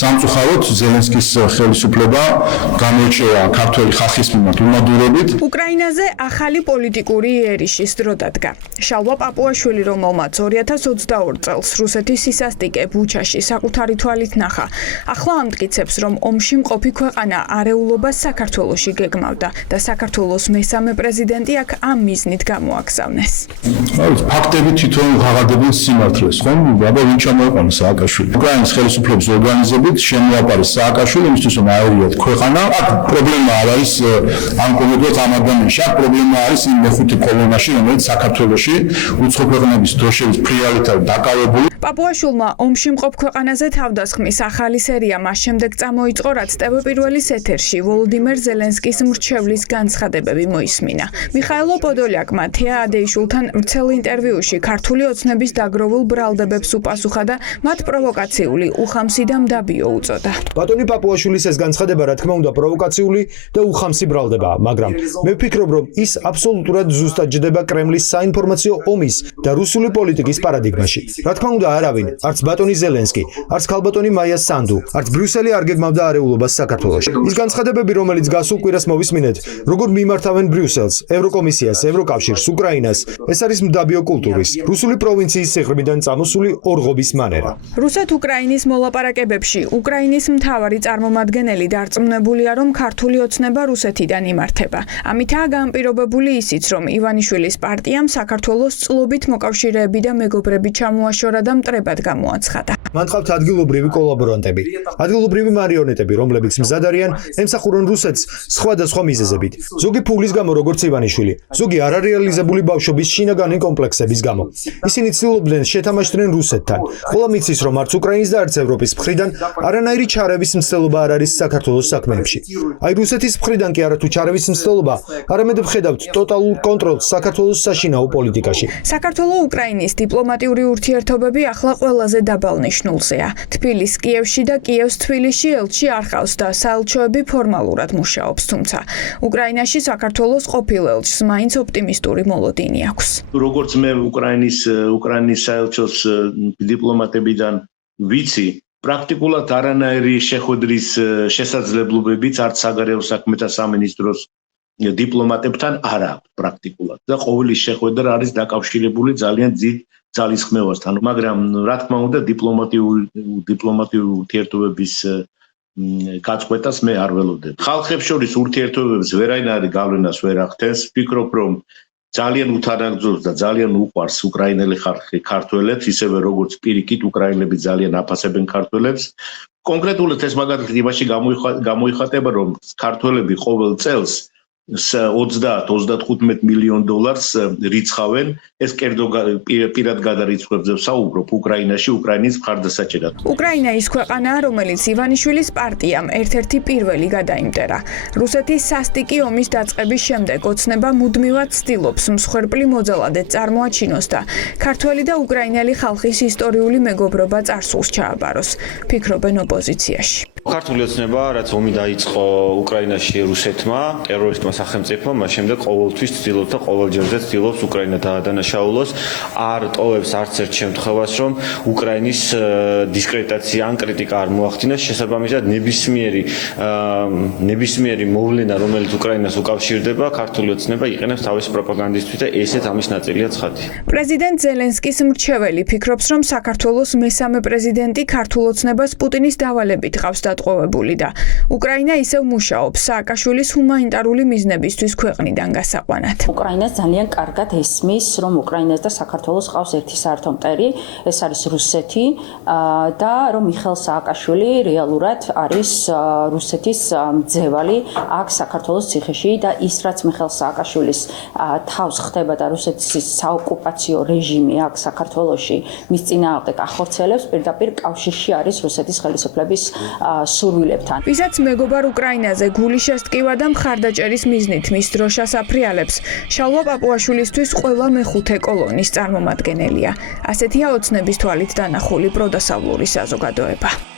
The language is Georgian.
სამწუხაროდ ზელენსკის ხელისუფლება გამოირჩევა ქართველი ხალხის მიმართ უმადურობით. უკრაინაზე ახალი პოლიტიკური იერიშის დრო დადგა. შალვა პაპუაშვილი, რომელმაც 2022 წელს რუსეთის სისასტიკე ბუჩაში საკუთარი თვალით ნახა, ახლა ამტკიცებს, რომ ომში მყოფი ქვეყანა არეულობას საქართველოში გეგმავდა და საქართველოს მესამე პრეზიდენტი აქ ამ მიზნით გამოაგზავნეს. ფაქტები თვითონ ღაღადებენ სიმართლეს, ხომ? აბა ვინ ჩამოაყენა სააკაშვილი? უკრაინის ხელისუფლების ორგანიზებით შემოაყარეს სააკაშვილი, იმისთვის რომ აერიოთ ქვეყანა. აქ პრობლემა არ არის ამ კონკრეტულ ამ ადამიანში, აქ პრობლემა არის იმ მეხუთე კოლონაში, რომელიც საქართველოში უცხო ქვეყნების დროშების ფრიალითაა დაკავებული. პაპუაშვილმა ომში მყოფ ქვეყანაზე თავდასხმის ახალი სერია მას შემდეგ წამოიწყო, რაც ტელევიზიის ეთერში ვოლოდიმერ ზელენსკის მრჩევლის განცხადებები მოისმინა. მიხაილო პოდოლიაკმა თეა ადეიშვილთან მრცელ ინტერვიუში ქართული ოცნების დაგროვილ ბრალდებებს უპასუხა და მათ პროვოკაციული, უხამსი და მდაბიო უწოდა. ბატონი პაპუაშვილის ეს განცხადება, რა თქმა უნდა, პროვოკაციული და უხამსი ბრალდებაა, მაგრამ მე ვფიქრობ, რომ ის აბსოლუტურად ზუსტად ჯდება კრემლის საინფორმაციო ომის და რუსული პოლიტიკის პარადიგმაში. რა თქმა უნდა, არავინ, არც ბატონი ზელენსკი, არც ქალბატონი მაია სანდუ, არც ბრიუსელი არ გეგმავდა არეულობას საქართველოში. ის განცხადებები, რომელიც გასულ კვირას მოვისმინეთ, როგორ მიმართავენ ბრიუსელს, ევროკომისიას, ევროკავშირს, უკრაინას, ეს არის მდაბიო კულტურის, რუსული პროვინციის სიღრმიდან წამოსული ორღობის მანერა. რუსეთ-უკრაინის მოლაპარაკებებში უკრაინის მთავარი წარმომადგენელი დარწმუნებულია, რომ ქართული ოცნება რუსეთიდან იმართება. ამითაა განპირობებული ისიც, რომ ივანიშვილის პარტიამ საქართველოს წლობით მოკავშირეები და მეგობრები ჩამოაშორა და მტრებად გამოაცხადა. მან ყავთ ადგილობრივი კოლაბორანტები, ადგილობრივი მარიონეტები, რომლებიც მზად არიან ემსახურონ რუსეთს სხვადასხვა მიზეზებით. ზოგი ფულის გამო, როგორც ივანიშვილი, ზოგი არარეალიზებული ბავშვობის შინაგანი კომპლექსების გამო. ისინი ცდილობდნენ შეთამაშდნენ რუსეთთან. ყველა მიცის, რომ არც უკრაინის და არც ევროპის მხრიდან არანაირი ჩარევის მცდელობა არ არის საქართველოს საქმეებში. აი რუსეთის მხრიდან კი არათუ ჩარევის მცდელობა, არამედ ვხედავთ ტოტალურ კონტროლს საქართველოს საშინაო პოლიტიკაში. საქართველო-უკრაინის დიპლომატიური ურთიერთობები ახლა ყველაზე დაბალ ნიშნულზეა. თბილისს კიევში და კიევს თბილისში ელჩი არ ყავს და საელჩოები ფორმალურად მუშაობს, თუმცა უკრაინაში საქართველოს ყოფილ ელჩს მაინც ოპტიმისტური მოლოდინი აქვს. როგორც მე უკრაინის საელჩოს დიპლომატებიდან ვიცი, პრაქტიკულად არანაირი შეხვედრის შესაძლებლობებიც არც საგარეო საქმეთა სამინისტროს დიპლომატებთან არ აქვს პრაქტიკულად და ყოველი შეხვედრა არის დაკავშირებული ძალიან დიდ ძალისხმევასთან, მაგრამ რა თქმა უნდა დიპლომატიური ურთიერთობების გაწყვეტას მე არ ველოდებ. ხალხებს შორის ურთიერთობებს ვერანაირი გავლენას ვერ ახდენს. ვფიქრობ, რომ ძალიან უთანაგრძობს და ძალიან უყვარს უკრაინელი ხალხი ქართველებს, ისევე როგორც პირიქით უკრაინელები ძალიან აფასებენ ქართველებს. კონკრეტულად ეს მაგალითად იმაში გამოიხატება, რომ ქართველები ყოველ წელს 30-35 მილიონ დოლარს რიცხავენ. ეს კერძო პირად გადარიცხვებზე ვსაუბრობ უკრაინაში, უკრაინის მხარდასაჭერად. უკრაინა ის ქვეყანაა, რომელიც ივანიშვილის პარტიამ ერთ-ერთი პირველი გადაიმტერა. რუსეთის სასტიკი ომის დაწყების შემდეგ ოცნება მუდმივად ცდილობს მსხვერპლი მოძალადედ წარმოაჩინოს და ქართველი და უკრაინელი ხალხის ისტორიული მეგობრობა წარსულს ჩააბაროს, ფიქრობენ ოპოზიციაში. ქართული ოცნება, რაც ომი დაიწყო უკრაინაში რუსეთმა, ტერორისტმა სახელმწიფომ, მას შემდეგ ყოველთვის ცდილობს და ყოველჯერზე ცდილობს უკრაინა დაადანაშაულოს, არ ტოვებს არც ერთ შემთხვევას, რომ უკრაინის დისკრედიტაცია ან კრიტიკა არ მოახდინოს, შესაბამისად ნებისმიერი მოვლენა, რომელიც უკრაინას უკავშირდება, ქართული ოცნება იყენებს თავის პროპაგანდისთვის და ესეც ამის ნაწილია ცხადი. პრეზიდენტ ზელენსკის მრჩეველი ფიქრობს, რომ საქართველოს მესამე პრეზიდენტი ქართულ ოცნებას პუტინის დავალებით ყავს დატყვევებული და უკრაინა ისევ მუშაობს სააკაშვილის ჰუმანიტარული მიზნებისთვის ქვეყნიდან გასაყვანად. უკრაინას ძალიან კარგად ესმის, რომ უკრაინას და საქართველოს ყავს ერთი საერთო მტერი, ეს არის რუსეთი და რომ მიხეილ სააკაშვილი რეალურად არის რუსეთის მძევალი აქ საქართველოს ციხეში და ის რაც მიხეილ სააკაშვილის თავს ხდება და რუსეთის საოკუპაციო რეჟიმი აქ საქართველოში მის წინააღმდეგ ახორციელებს, პირდაპირ კავშირში არის რუსეთის ხელისუფლების სურვილებთან. ვისაც მეგობარ უკრაინაზე გული შესტკივა და მხარდაჭერის მიზნით მის დროშას აფრიალებს, შალვა პაპუაშვილისთვის ყველა მეხუთე კოლონის წარმომადგენელია. ასეთია ოცნების თვალით დანახული პროდასავლური საზოგადოება.